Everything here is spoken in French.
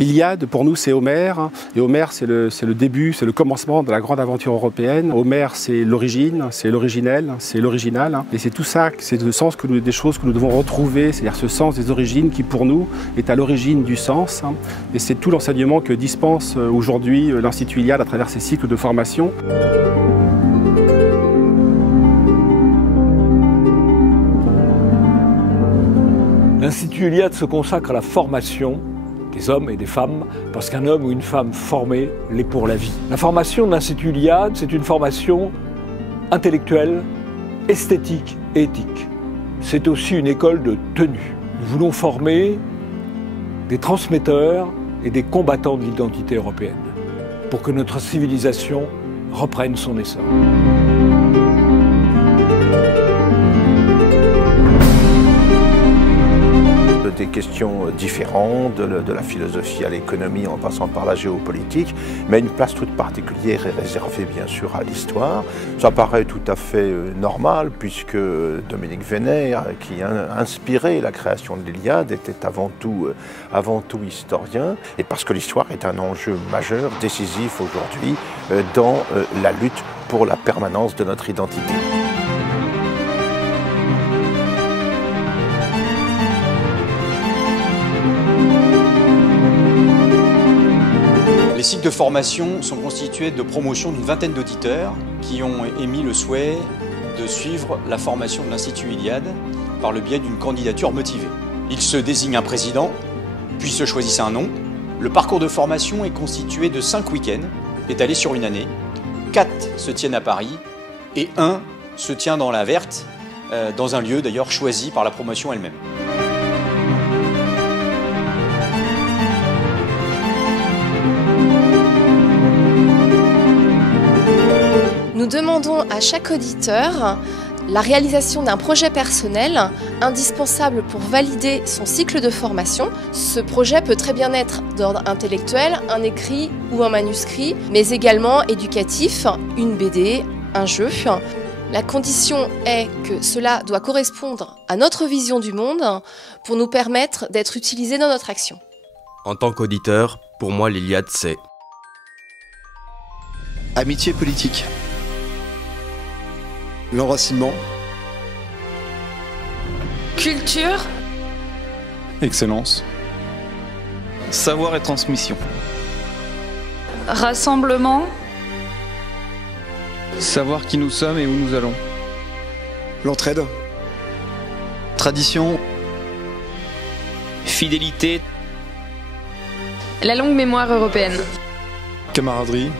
L'Iliade, pour nous, c'est Homère. Et Homère, c'est le début, c'est le commencement de la grande aventure européenne. Homère, c'est l'origine, c'est l'originel, c'est l'original. Et c'est tout ça, c'est le sens des choses que nous devons retrouver, c'est-à-dire ce sens des origines qui, pour nous, est à l'origine du sens. Et c'est tout l'enseignement que dispense aujourd'hui l'Institut Iliade à travers ses cycles de formation. L'Institut Iliade se consacre à la formation des hommes et des femmes, parce qu'un homme ou une femme formée l'est pour la vie. La formation de l'Institut Iliade, c'est une formation intellectuelle, esthétique et éthique. C'est aussi une école de tenue. Nous voulons former des transmetteurs et des combattants de l'identité européenne, pour que notre civilisation reprenne son essor. Des questions différentes, de la philosophie à l'économie en passant par la géopolitique, mais une place toute particulière est réservée bien sûr à l'histoire. Ça paraît tout à fait normal puisque Dominique Vénère, qui a inspiré la création de l'Iliade, était avant tout historien, et parce que l'histoire est un enjeu majeur, décisif aujourd'hui dans la lutte pour la permanence de notre identité. Les cycles de formation sont constitués de promotions d'une vingtaine d'auditeurs qui ont émis le souhait de suivre la formation de l'Institut Iliade par le biais d'une candidature motivée. Ils se désignent un président, puis se choisissent un nom. Le parcours de formation est constitué de 5 week-ends étalés sur une année. 4 se tiennent à Paris et 1 se tient dans la Verte, dans un lieu d'ailleurs choisi par la promotion elle-même. Nous demandons à chaque auditeur la réalisation d'un projet personnel indispensable pour valider son cycle de formation. Ce projet peut très bien être d'ordre intellectuel, un écrit ou un manuscrit, mais également éducatif, une BD, un jeu. La condition est que cela doit correspondre à notre vision du monde pour nous permettre d'être utilisé dans notre action. En tant qu'auditeur, pour moi l'Iliade c'est amitié politique, l'enracinement, culture, excellence, savoir et transmission, rassemblement, savoir qui nous sommes et où nous allons, l'entraide, tradition, fidélité, la longue mémoire européenne, camaraderie,